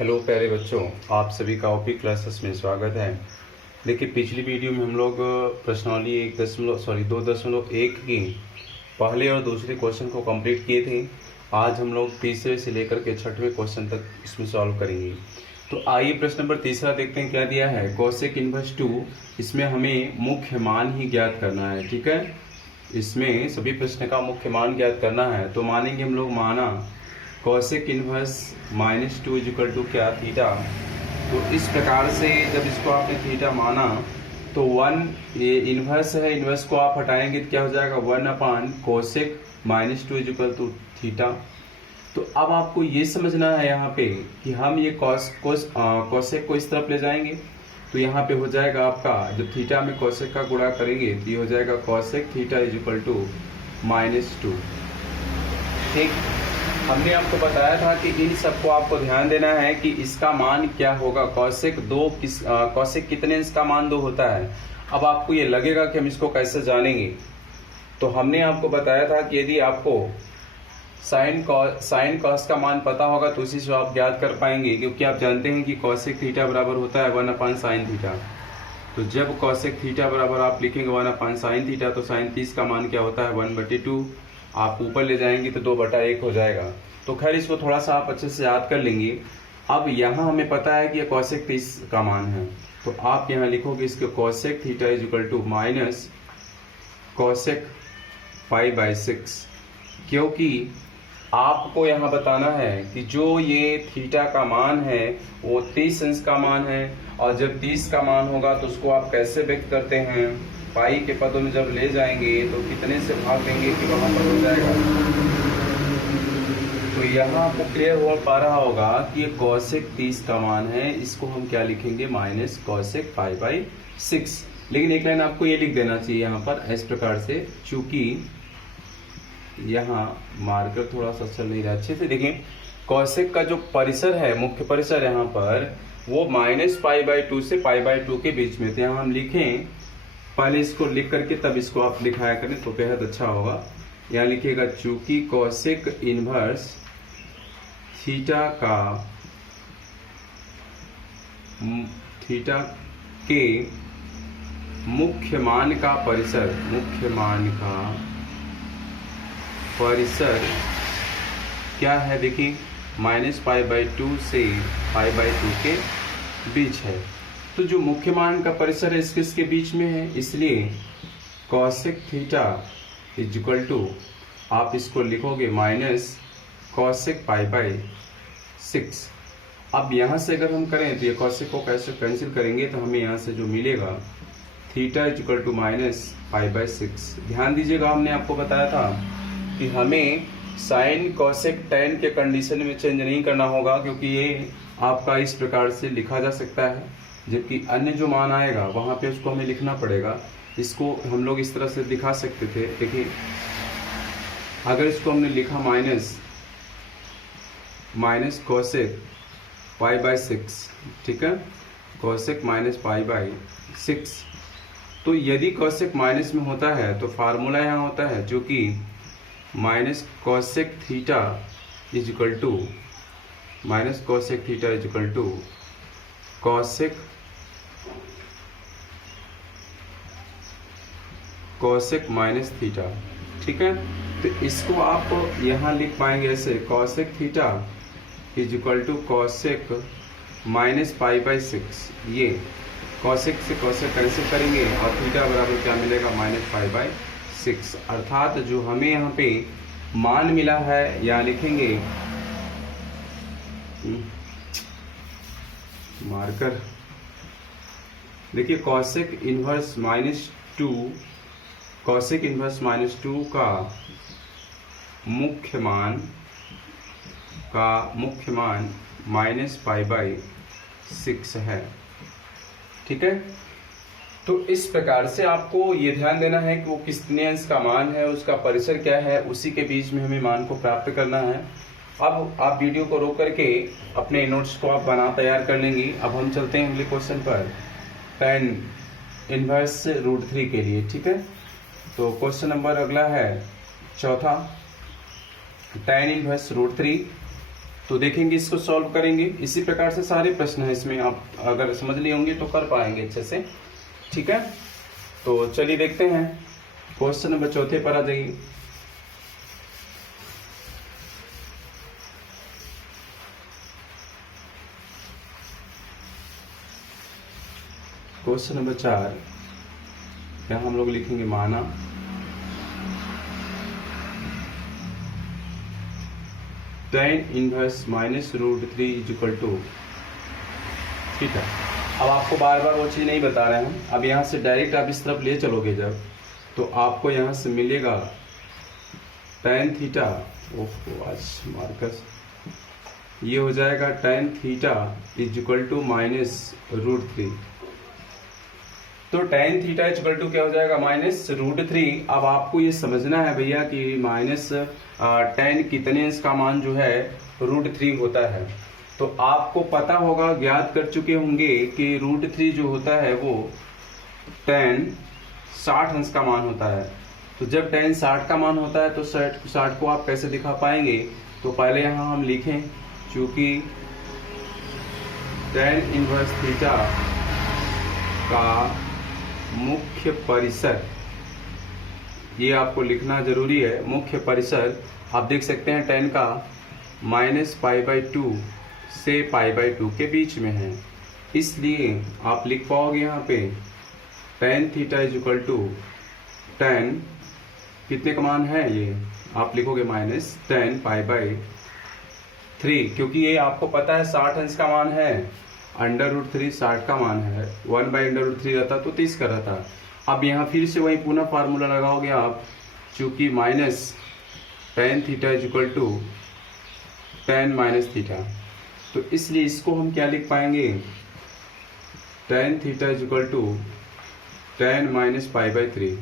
Hello प्यारे बच्चों, आप सभी का ओपी क्लासेस में स्वागत है। देखिए, पिछली वीडियो में हम लोग प्रश्नावली 2.1 की पहले और दूसरे क्वेश्चन को कंप्लीट किए थे। आज हम लोग तीसरे से लेकर के छठवें क्वेश्चन तक इसमें सॉल्व करेंगे। तो आइए प्रश्न नंबर तीसरा देखते हैं क्या दिया है। कोसेक इनवर्स 2, इसमें हमें मुख्य मान ही ज्ञात करना है। ठीक है, इसमें सभी प्रश्न का मुख्य मान ज्ञात करना है। तो मानेंगे हम लोग, माना कोसेक इनवर्स -2 इक्वल टू क्या, थीटा। तो इस प्रकार से जब इसको आपने थीटा माना तो 1, ये इनवर्स है, इनवर्स को आप हटाएंगे तो क्या हो जाएगा 1 कोसेक -2 इक्वल टू थीटा। तो अब आपको ये समझना है यहाँ पे कि हम ये कोसेक को इस तरफ ले जाएंगे तो यहाँ पे हो जाएगा आपका, जब थीटा में कोसेक का गुणा करेंगे तो ये हो जाएगा कोसेक थीटा इक्वल टू -2। ठीक, हमने आपको बताया था कि इन सबको आपको ध्यान देना है कि इसका मान क्या होगा। कोसेक कितने अंश का मान 2 होता है। अब आपको ये लगेगा कि हम इसको कैसे जानेंगे। तो हमने आपको बताया था कि यदि आपको साइन कॉस का मान पता होगा तो उसी से आप ज्ञात कर पाएंगे, क्योंकि आप जानते हैं कि कोसेक थीटा बराबर होता है 1/sin थीटा। तो जब कोसेक थीटा बराबर आप लिखेंगे 1/sin थीटा तो sin 30 का मान क्या होता है 1/2। आप ऊपर ले जाएंगे तो 2/1 हो जाएगा। तो खैर इसको थोड़ा सा आप अच्छे से याद कर लेंगे। अब यहाँ हमें पता है कि ये कोसेक 30 का मान है, तो आप यहाँ लिखोगे इसके cosec theta equal to minus cosec π/6, क्योंकि आपको यहाँ बताना है कि जो ये थीटा का मान है वो 30 अंश का मान है, और जब 30 का मान होगा तो उसको आप कैसे व्यक्त करते हैं, पाई के पदों में जब ले जाएंगे तो कितने से भाग देंगे कि वहां पर हो जाएगा। तो यहाँ आपको क्लियर हो पा रहा होगा कि ये कोसेक 30 का मान है, इसको हम क्या लिखेंगे माइनस कोसेक π/6। लेकिन एक लाइन आपको ये लिख देना चाहिए यहाँ पर इस प्रकार से, चूंकि यहाँ मार्कर थोड़ा सा चल नहीं रहा अच्छे से। देखें, कोसेक का जो परिसर है, मुख्य परिसर यहाँ पर वो -π/2 से π/2 के बीच में। तो यहाँ हम लिखें, पहले इसको लिख करके तब इसको आप लिखाया करें तो बेहद अच्छा होगा। यहाँ लिखिएगा, चूंकि कोसेक इनवर्स थीटा के मुख्य मान का परिसर क्या है, देखिए -π/2 से π/2 के बीच है। तो जो मुख्य मान का परिसर है इसके बीच में है, इसलिए कोसेक थीटा इक्वल टू आप इसको लिखोगे माइनस कोसेक π/6। अब यहाँ से अगर हम करें तो ये कोसेक को कैसे कैंसिल करेंगे तो हमें यहाँ से जो मिलेगा थीटा इक्वल टू -π/6। ध्यान दीजिएगा, हमने आपको बताया था कि हमें साइन कोसेक टैन के कंडीशन में चेंज नहीं करना होगा, क्योंकि ये आपका इस प्रकार से लिखा जा सकता है, जबकि अन्य जो मान आएगा वहां पे उसको हमें लिखना पड़ेगा। इसको हम लोग इस तरह से दिखा सकते थे। देखिए, अगर इसको हमने लिखा माइनस कोसेक π/6, ठीक है, कोसेक -π/6। तो यदि कोसेक माइनस में होता है तो फार्मूला यहाँ होता है जो कि minus cosec theta equal to cosec minus theta. ठीक है, तो इसको आप यहाँ लिख पाएंगे ऐसे, cosec theta equal to cosec -π/6। ये कोसेक से कोसेक कैंसिल करेंगे और थीटा बराबर क्या मिलेगा -π/6। अर्थात जो हमें यहाँ पे मान मिला है, यहाँ लिखेंगे मार्कर, देखिए कोसेक इनवर्स -2 का मुख्य मान -π/6 है। ठीक है, तो इस प्रकार से आपको ये ध्यान देना है कि वो कितने अंश का मान है, उसका परिसर क्या है, उसी के बीच में हमें मान को प्राप्त करना है। अब आप वीडियो को रोक करके अपने नोट्स को आप बना तैयार कर लेंगे। अब हम चलते हैं अगले क्वेश्चन पर, tan इनवर्स √3 के लिए। ठीक है, तो क्वेश्चन नंबर अगला है चौथा, tan इनवर्स √3 तो देखेंगे, इसको सॉल्व करेंगे। इसी प्रकार से सारे प्रश्न है इसमें, आप अगर समझ लिए होंगे तो कर पाएंगे अच्छे से। ठीक है, तो चलिए देखते हैं क्वेश्चन नंबर 4 पर आ जाइए। क्वेश्चन नंबर 4, यहाँ हम लोग लिखेंगे माना tan inverse minus √3 is equal to theta. अब आपको बार बार वो चीज़ नहीं बता रहे हैं, अब यहाँ से डायरेक्ट आप इस तरफ ले चलोगे जब, तो आपको यहाँ से मिलेगा tan थीटा, आज मार्कस, ये हो जाएगा tan theta is equal to minus √3। तो tan theta is equal to क्या हो जाएगा, माइनस √3। अब आपको ये समझना है भैया कि माइनस tan कितने अंश का मान जो है √3 होता है। तो आपको पता होगा, ज्ञात कर चुके होंगे कि √3 जो होता है वो tan 60 अंश का मान होता है। तो जब tan 60 का मान होता है तो 60 को आप कैसे दिखा पाएंगे, तो पहले यहाँ हम लिखें, चूंकि tan इनवर्स थीटा का मुख्य परिसर, ये आपको लिखना जरूरी है, मुख्य परिसर आप देख सकते हैं tan का -π/2 से π/2 के बीच में है, इसलिए आप लिख पाओगे यहाँ पे tan theta is equal to tan कितने का मान है, ये आप लिखोगे -tan π/3, क्योंकि ये आपको पता है 60 अंश का मान है, √3 60 का मान है, 1/√3 रहता तो 30 का रहता। अब यहाँ फिर से वही पुनः फार्मूला लगाओगे आप, चूंकि tan theta is equal to tan theta, तो इसलिए इसको हम क्या लिख पाएंगे, tan theta is equal to tan -π/3।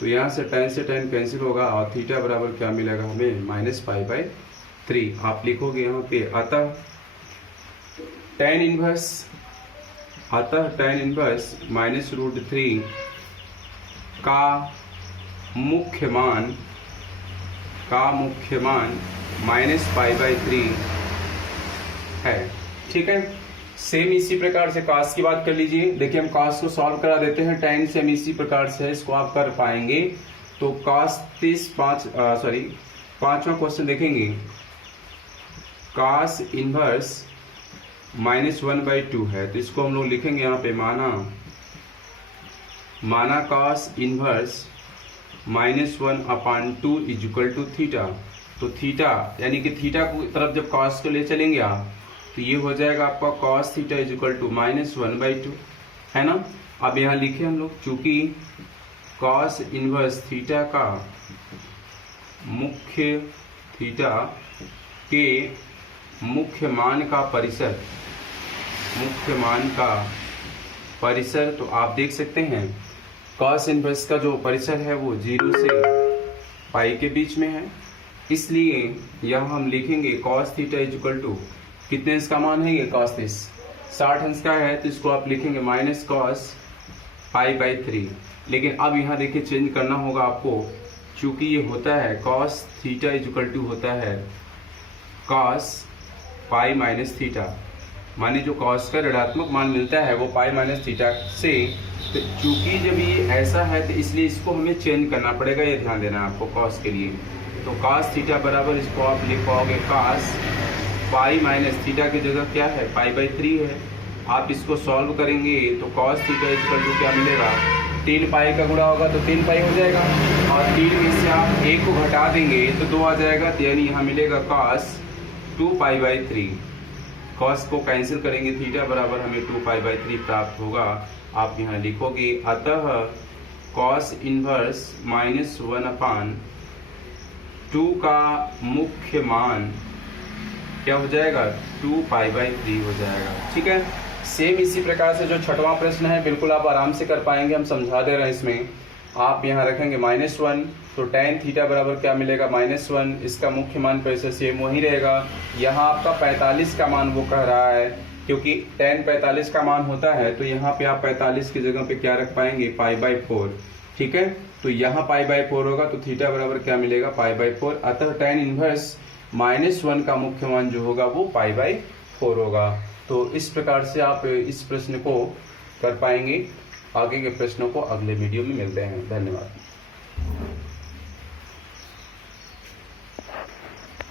तो यहाँ से tan कैंसिल होगा और थीटा बराबर क्या मिलेगा हमें, -π/3 आप लिखोगे यहाँ पे। अतः tan इनवर्स -√3 का मुख्य मान -π/3 है। ठीक है, सेम इसी प्रकार से cos की बात कर लीजिए। देखिए हम cos को सॉल्व करा देते हैं, tan से हम इसी प्रकार से इसको आप कर पाएंगे। तो cos 5वां क्वेश्चन देखेंगे, cos इनवर्स -1/2 है, तो इसको हम लोग लिखेंगे यहाँ पे माना cos inverse -1/2 is equal to theta. तो थीटा यानी कि थीटा को तरफ जब cos को ले चलेंगे आप, तो ये हो जाएगा आपका cos theta is equal to -1/2, है ना। अब यहाँ लिखे हम लोग, चूंकि cos इनवर्स थीटा का थीटा के मुख्य मान का परिसर, तो आप देख सकते हैं cos इनवर्स का जो परिसर है वो 0 से पाई के बीच में है, इसलिए यहाँ हम लिखेंगे cos theta is equal to, कितने अंश का मान है ये, cos 60 अंश का है, तो इसको आप लिखेंगे -cos π/3। लेकिन अब यहाँ देखिए चेंज करना होगा आपको, चूंकि ये होता है cos theta is equal to होता है cos π - थीटा, माने जो cos का ऋणात्मक मान मिलता है वो π - थीटा से। तो चूंकि जब ये ऐसा है तो इसलिए इसको हमें चेंज करना पड़ेगा, ये ध्यान देना है आपको cos के लिए। तो cos थीटा बराबर इसको आप लिख पाओगे cos π - थीटा की जगह क्या है, π/3 है। आप इसको सॉल्व करेंगे तो cos theta is equal to क्या मिलेगा, 3 पाई का गुणा होगा तो 3 पाई हो जाएगा, और 3 में से आप 1 को घटा देंगे तो 2 आ जाएगा, तो यानी यहाँ मिलेगा cos 2π/3। cos को कैंसिल करेंगे, थीटा बराबर हमें 2π/3 प्राप्त होगा। आप यहाँ लिखोगे, अतः cos इनवर्स -1/2 का मुख्य मान क्या हो जाएगा, 2π/3 हो जाएगा। ठीक है, सेम इसी प्रकार से जो 6वां प्रश्न है बिल्कुल आप आराम से कर पाएंगे, हम समझा दे रहे हैं। इसमें आप यहाँ रखेंगे -1, तो tan थीटा बराबर क्या मिलेगा, -1, इसका मुख्य मान पैसे सेम वही रहेगा। यहाँ आपका 45 का मान वो कह रहा है, क्योंकि tan 45 का मान होता है, तो यहाँ पे आप 45 की जगह पे क्या रख पाएंगे, π/4। ठीक है, तो यहाँ π/4 होगा, तो थीटा बराबर क्या मिलेगा, π/4। अतः tan इनवर्स -1 का मुख्य मान जो होगा वो π/4 होगा। तो इस प्रकार से आप इस प्रश्न को कर पाएंगे। आगे के प्रश्नों को अगले वीडियो में मिलते हैं। धन्यवाद।